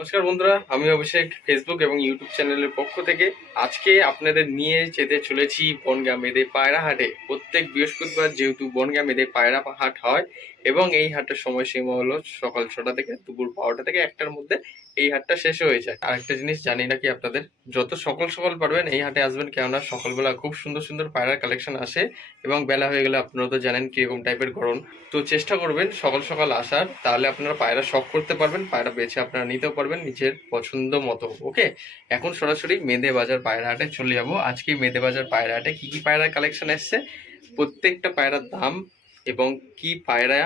নমস্কার বন্ধুরা, আমি অভিষেক ফেসবুক এবং ইউটিউব চ্যানেলের পক্ষ থেকে আজকে আপনাদের নিয়ে যেতে চলেছি বনগা মেদে পায়রা হাটে প্রত্যেক বৃহস্পতিবার যেহেতু বনগা মেদে পায়রা হাট হয় এবং এই হাটের সময়সীমা হলো সকাল ছটা থেকে দুপুর বারোটা থেকে একটার মধ্যে এই হাটটা শেষ হয়ে যায়। আরেকটা জিনিস জানি নাকি আপনাদের, যত সকাল সকাল পারবেন এই হাটে আসবেন কেননা সকালবেলা খুব সুন্দর সুন্দর পায়রার কালেকশন আসে এবং বেলা হয়ে গেলে আপনারা তো জানেন কীরকম টাইপের গরম। তো চেষ্টা করবেন সকাল সকাল আসার, তাহলে আপনারা পায়রা শখ করতে পারবেন, পায়রা বেছে আপনারা নিতেও পারবেন নিজের পছন্দ মতো ওকে এখন সরাসরি মেদে বাজার পায়রা হাটে চলে যাব। আজকে মেদে বাজার পায়রা হাটে কী কী পায়রার কালেকশন এসছে? প্রত্যেকটা পায়রার দাম এবং কি পায়রা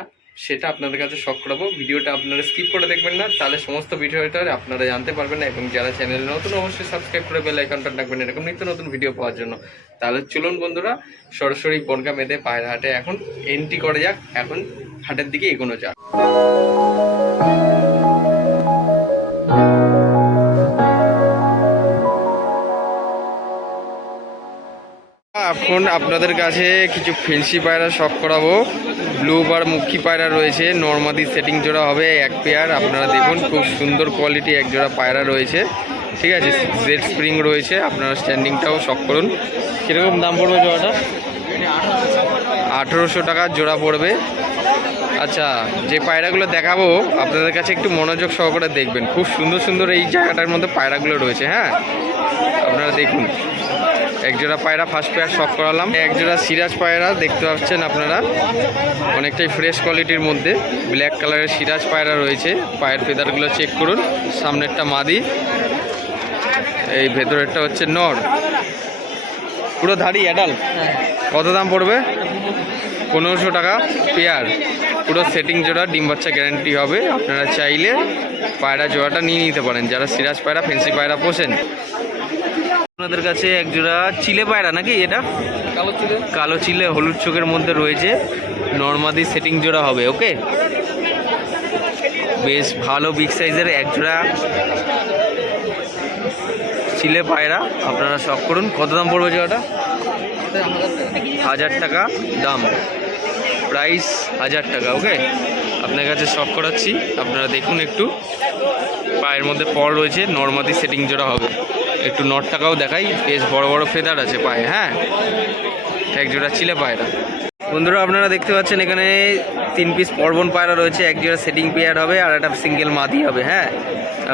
সেটা আপনাদের কাছে শখ করাবো। ভিডিওটা আপনারা স্কিপ করে দেখবেন না, তাহলে সমস্ত ভিডিওটা আপনারা জানতে পারবেন না এবং যারা চ্যানেলে নতুন অবশ্যই সাবস্ক্রাইব করে বেল আইকনটা রাখবেন, এরকম নিত্য নতুন ভিডিও পাওয়ার জন্য। তাহলে চলুন বন্ধুরা, সরাসরি বনগা মেদে পায়রা হাটে এখন এন্ট্রি করা যাক, এখন হাটের দিকে এগোনো যাক। এখন আপনাদের কাছে কিছু ফেন্সি পায়রা শখ করাবো। ব্লু বার মুখী পায়রা রয়েছে নর্মাদি সেটিং জোড়া হবে এক পেয়ার। আপনারা দেখুন খুব সুন্দর কোয়ালিটি এক জোড়া পায়রা রয়েছে। ঠিক আছে জেড স্প্রিং রয়েছে আপনারা স্ট্যান্ডিংটাও শখ করুন। কীরকম দাম পড়বে জোড়াটা? আঠেরোশো টাকার জোড়া পড়বে। আচ্ছা যে পায়রাগুলো দেখাবো আপনাদের কাছে একটু মনোযোগ সহকারে দেখবেন। খুব সুন্দর সুন্দর এই জায়গাটার মধ্যে পায়রাগুলো রয়েছে হ্যাঁ? আপনারা দেখুন। একজোড়া পায়রা ফার্স্ট পেয়ার শখ করালাম। একজোড়া সিরাজ পায়রা, দেখতে পাচ্ছেন আপনারা। অনেকটাই ফ্রেশ কোয়ালিটির মধ্যে। ব্ল্যাক কালারের সিরাজ পায়রা রয়েছে। পায়ের ফেদারগুলো চেক করুন। সামনেরটা মাদি। এই ভেতরেরটা হচ্ছে নর। পুরো ধাড়ি অ্যাডাল কত দাম পড়বে? পনেরোশো টাকা পেয়ার পুরো সেটিং জোড়া, ডিম বাচ্চা গ্যারান্টি হবে। আপনারা চাইলে পায়রা জোড়াটা নিয়ে নিতে পারেন। যারা সিরাজ পায়রা ফেন্সি পায়রা পোষেন। আপনাদের কাছে এক জোড়া চিলে পায়রা নাকি এটা? কালো চিলে। কালো চিলে হলুদ চোখের মধ্যে রয়েছে। নর্মাদি সেটিং জোড়া হবে ওকে? বেশ ভালো বিগ সাইজের এক জোড়া চিলে পায়রা। আপনারা শখ করুন। কত দাম পড়বে জোড়াটা? হাজার টাকা দাম। প্রাইস হাজার টাকা ওকে? আপনার কাছে শখ করাচ্ছি। আপনারা দেখুন একটু। পায়ের মধ্যে পর রয়েছে নর্মাদি সেটিং জোড়া হবে। একটু নট টাকাও দেখাই। বেশ বড় বড় ফেদার আছে পায়ে হ্যাঁ? এক জোড়া চিলে পায়রা। বন্ধুরা, আপনারা দেখতে পাচ্ছেন এখানে তিন পিস পর্বন পায়রা রয়েছে, এক জোড়া সেটিং পেয়ার হবে আর একটা সিঙ্গেল মাদি হবে হ্যাঁ?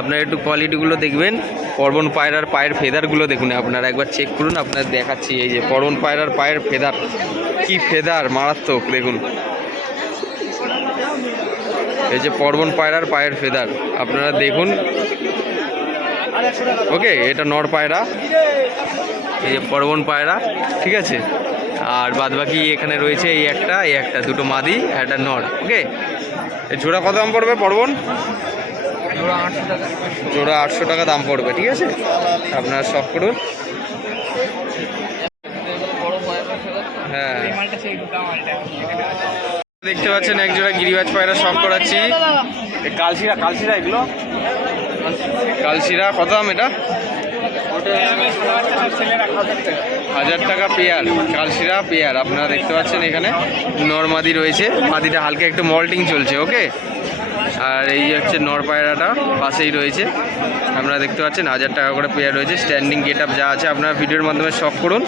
আপনারা একটু কোয়ালিটিগুলো দেখবেন। পর্বন পায়রার পায়ের ফেদারগুলো দেখুন, আপনারা একবার চেক করুন আপনার দেখাচ্ছি এই যে পর্বন পায়রার পায়ের ফেদার কি ফেদার মারাত্মক, দেখুন। এই যে পর্বন পায়রার পায়ের ফেদার আপনারা দেখুন। ওকে, এটা নর পায়রা। এই যে পর্বন পায়রা, ঠিক আছে? আর বাদ বাকি এখানে রয়েছে এই একটা এই একটা, দুটো মাদি একটা নর, ওকে? এই জোড়া কত দাম পড়বে পর্বন? জোড়া আটশো টাকা দাম পড়বে, ঠিক আছে? আপনারা শখ করুন। হ্যাঁ। দেখতে পাচ্ছেন, এক জোড়া গিরিবাজ পায়রা শখ করাচ্ছি। কালশিরা কালশিরা এগুলো? কালশিরা কত দাম এটা? হাজার টাকা পেয়ার, কালশিরা পেয়ার। আপনারা দেখতে পাচ্ছেন এখানে নরমাদি রয়েছে। মাদিটা হালকা একটু মল্টিং চলছে, ওকে? আর এই হচ্ছে নর পায়রাটা পাশেই রয়েছে। আপনারা দেখতে পাচ্ছেন হাজার টাকা করে পেয়ার রয়েছে। স্ট্যান্ডিং গেট আপ যা আছে আপনারা ভিডিওর মাধ্যমে শখ করুন।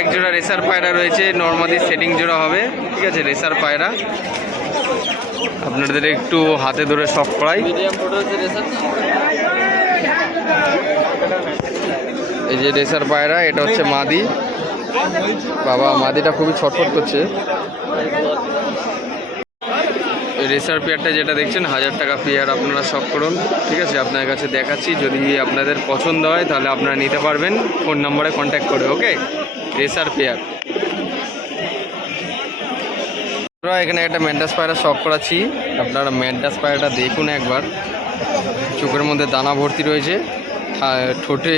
এক জোড়া রেসার পায়রা রয়েছে। নর্মাদি সেটিং জোড়া হবে। ঠিক আছে, রেসার পায়রা। আপনাদের একটু হাতে ধরে শখ করাই। এই যে রেসার পায়রা, এটা হচ্ছে মাদি। বাবা, মাদিটা খুবই ছটফট করছে। রেসার পেয়ারটা যেটা দেখছেন, হাজার টাকা পেয়ার আপনারা শখ করুন। ঠিক আছে আপনার কাছে দেখাচ্ছি, যদি আপনাদের পছন্দ হয়, তাহলে আপনারা নিতে পারবেন। ফোন নম্বরে কন্ট্যাক্ট করে ওকে রেসার পেয়ার। আমরা এখানে একটা ম্যান্ডাস পায়রা শখ করাচ্ছি। আপনারা ম্যান্ডাস পায়রাটা দেখুন একবার। চোখের মধ্যে দানা ভর্তি রয়েছে। আর ঠোঁটে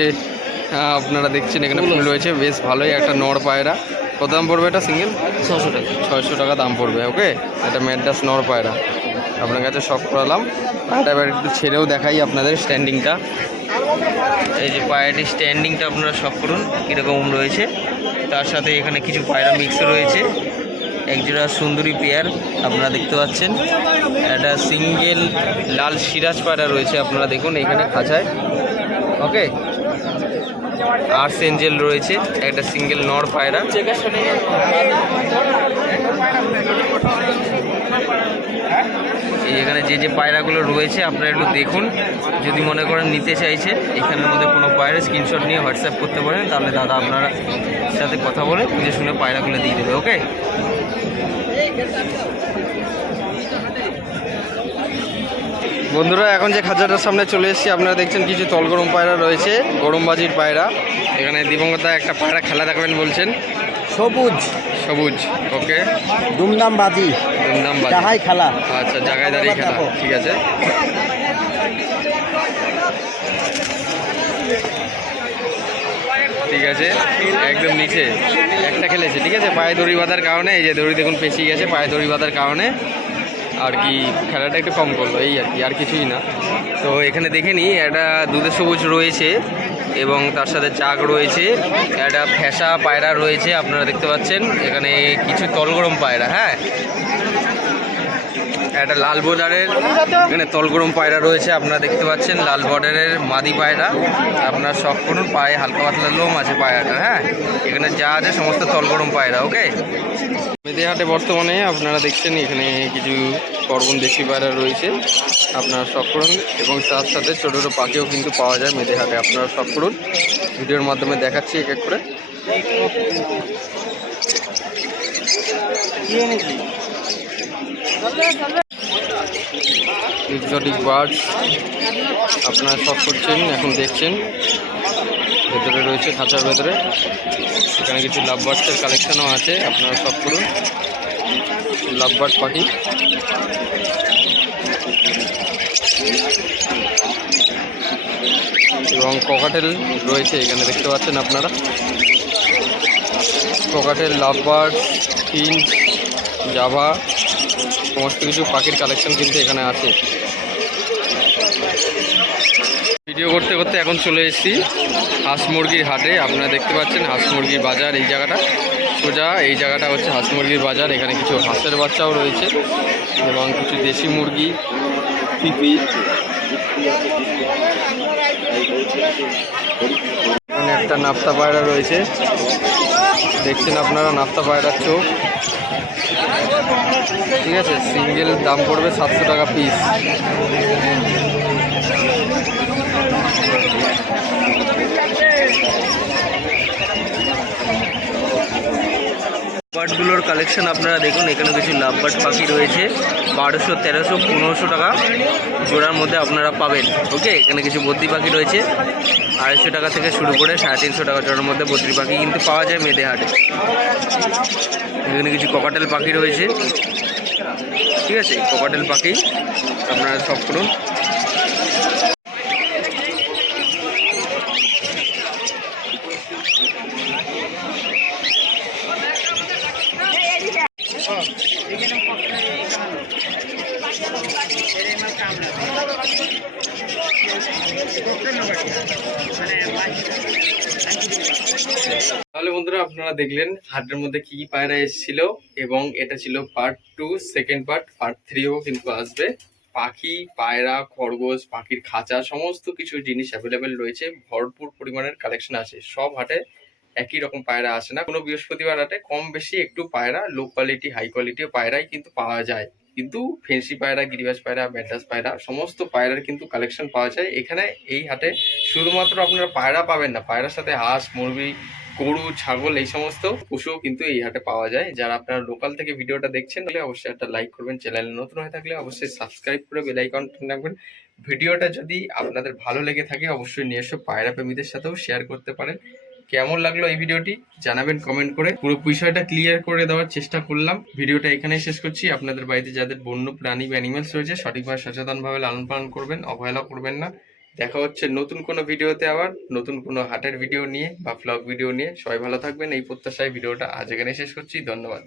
আপনারা দেখছেন এখানে ফুল রয়েছে। বেশ ভালোই একটা নড় পায়রা। কত দাম পড়বে এটা সিঙ্গেল ছশো টাকা। ছয়শো টাকা দাম পড়বে ওকে এটা ম্যাডাস নড় পায়রা। আপনার কাছে শখ করালাম। পায়রা এবার একটু ছেড়েও দেখাই আপনাদের স্ট্যান্ডিংটা এই যে পায়রাটির স্ট্যান্ডিংটা আপনারা শখ করুন কীরকম রয়েছে। তার সাথে এখানে কিছু পায়রা মিক্স রয়েছে। একজোড়া সুন্দরী পেয়ার আপনারা দেখতে পাচ্ছেন। একটা সিঙ্গেল লাল সিরাজ পায়রা রয়েছে, আপনারা দেখুন, এখানে খাঁচায়। ওকে? আর্টস এঞ্জেল রয়েছে, একটা সিঙ্গেল নর পায়রা। এখানে যে যে পায়রাগুলো রয়েছে, আপনারা একটু দেখুন। যদি মনে করেন নিতে চাইছে, এখানের মধ্যে কোনো পায়রা স্ক্রিনশট নিয়ে হোয়াটসঅ্যাপ করতে পারেন, তাহলে দাদা আপনারা সাথে কথা বলে বুঝে শুনে পায়রাগুলো দিয়ে দেবে, ওকে? বন্ধুরা এখন যে খাঁচাটার সামনে চলে এসেছি আপনারা দেখছেন কিছু তলগরম পায়রা রয়েছে গরমবাজির পায়রা। এখানে দিবঙ্গতা একটা পায়রা খেলা দেখাবেন বলছেন। সবুজ। সবুজ ওকে। দুমদাম বাজি দুমদাম বাজি যাহাই খেলা। আচ্ছা জায়গায় দাঁড়িয়ে খেলা। ঠিক আছে। ঠিক আছে, একদম নিচে। একটা খেলেছে, ঠিক আছে? পায়ে দড়ি বাঁধার কারণে, এই যে দড়ি দেখুন পেঁচিয়ে গেছে, পায়ে দড়ি বাঁধার কারণে আর কি খেলাটা একটু কম করল, এই আর কি, আর কিছুই না। তো এখানে দেখে নিই, একটা দুধের সবুজ রয়েছে এবং তার সাথে চাক রয়েছে, একটা ফ্যাসা পায়রা রয়েছে, আপনারা দেখতে পাচ্ছেন। এখানে কিছু তলগরম পায়রা হ্যাঁ? একটা লাল বর্ডারের, এখানে তলগরম পায়রা রয়েছে, আপনারা দেখতে পাচ্ছেন, লাল বর্ডারের মাদি পায়রা। আপনার শখ করুন, পায়ে হালকা পাতলা লোম আছে পায়রাটা হ্যাঁ? এখানে যা আছে, সমস্ত তলগরম পায়রা, ওকে? মেদিহাটে বর্তমানে আপনারা দেখছেন, এখানে কিছু করবন দেশি পায়রা রয়েছে। আপনারা শখ করুন, এবং তার সাথে ছোটো ছোটো পাখিও কিন্তু পাওয়া যায় মেদিহাটে আপনারা শখ করুন, ভিডিওর মাধ্যমে দেখাচ্ছি এক এক করে। এক্সোটিক বার্ডস আপনারা শখ করছেন, এখন দেখছেন। ভেতরে রয়েছে খাঁচার ভেতরে। এখানে কিছু লাভ বার্ডসের কালেকশনও আছে, আপনারা শখ করুন। লাভ বার্ড পাখি। এবং ককাটেল রয়েছে, এখানে দেখতে পাচ্ছেন আপনারা। Cockatiel lovebird finch Java সমস্ত কিছু পাখির কালেকশন কিন্তু এখানে আছে। ভিডিও করতে করতে এখন চলে এসেছি হাঁস মুরগির হাটে। আপনারা দেখতে পাচ্ছেন হাঁস মুরগির বাজার এই জায়গাটা। সোজা এই জায়গাটা হচ্ছে হাঁস মুরগির বাজার। এখানে কিছু হাঁসের বাচ্চাও রয়েছে এবং কিছু দেশি মুরগি পিপি এখানে একটা নাপ্তা পায়রা রয়েছে। দেখছেন আপনারা নাপ্তা পায়রার চোখ? ঠিক আছে সিঙ্গেল দাম পড়বে সাতশো টাকা পিস বার্ডগুলোর কালেকশন আপনারা দেখুন, এখানে কিছু লাভ বার্ড পাখি রয়েছে বারোশো, তেরোশো, পনেরোশো টাকা জোড়ার মধ্যে আপনারা পাবেন। ওকে এখানে কিছু বদ্রি পাখি রয়েছে, আড়াইশো টাকা থেকে শুরু করে সাড়ে তিনশো টাকা জোড়ার মধ্যে বদ্রি পাখি কিন্তু পাওয়া যায় মেদে হাটে। এখানে কিছু ককাটেল পাখি রয়েছে। ঠিক আছে? ককাটেল পাখি আপনারা সব করুন। তাহলে বন্ধুরা, আপনারা দেখলেন হাটের মধ্যে কি কি পায়রা এসেছিল এবং এটা ছিল part two second part part থ্রিও কিন্তু আসবে। পাখি, পায়রা, খরগোশ, পাখির খাঁচা, সমস্ত কিছু জিনিস অ্যাভেলেবেল রয়েছে। ভরপুর পরিমাণের কালেকশন আছে। সব হাটে একই রকম পায়রা আসে না। কোনো বৃহস্পতিবার হাটে কম বেশি একটু পায়রা লো কোয়ালিটি হাই কোয়ালিটিও পায়রাই কিন্তু পাওয়া যায়। কিন্তু ফেন্সি পায়রা, গিরিবাজ পায়রা, ব্যাটাস পায়রা, সমস্ত পায়রার কিন্তু কালেকশন পাওয়া যায়। এখানে এই হাটে শুধুমাত্র আপনারা পায়রা পাবেন না, পায়রার সাথে হাঁস, মুরগি, গরু, ছাগল এই সমস্ত পশুও কিন্তু এই হাটে পাওয়া যায়। যারা আপনারা লোকাল থেকে ভিডিওটা দেখছেন, তাহলে অবশ্যই একটা লাইক করবেন। চ্যানেলে নতুন হয়ে থাকলে অবশ্যই সাবস্ক্রাইব করে বেল আইকন রাখবেন। ভিডিওটা যদি আপনাদের ভালো লেগে থাকে, অবশ্যই নিজস্ব পায়রা প্রেমীদের সাথেও শেয়ার করতে পারেন। কেমন লাগল এই ভিডিওটি জানাবেন কমেন্ট করে। পুরো বিষয়টা ক্লিয়ার করে দেওয়ার চেষ্টা করলাম। ভিডিওটা এখানেই শেষ করছি। আপনাদের বাড়িতে যাদের বন্য প্রাণী বা অ্যানিমেলস রয়েছে সঠিকভাবে সচেতনভাবে লালন পালন করবেন, অবহেলা করবেন না। দেখা হচ্ছে নতুন কোনো ভিডিওতে আবার, নতুন কোনো হাটের ভিডিও নিয়ে বা ফ্লগ ভিডিও নিয়ে। সবাই ভালো থাকবেন। এই প্রত্যাশায় ভিডিওটা আজ এখানে শেষ করছি। ধন্যবাদ।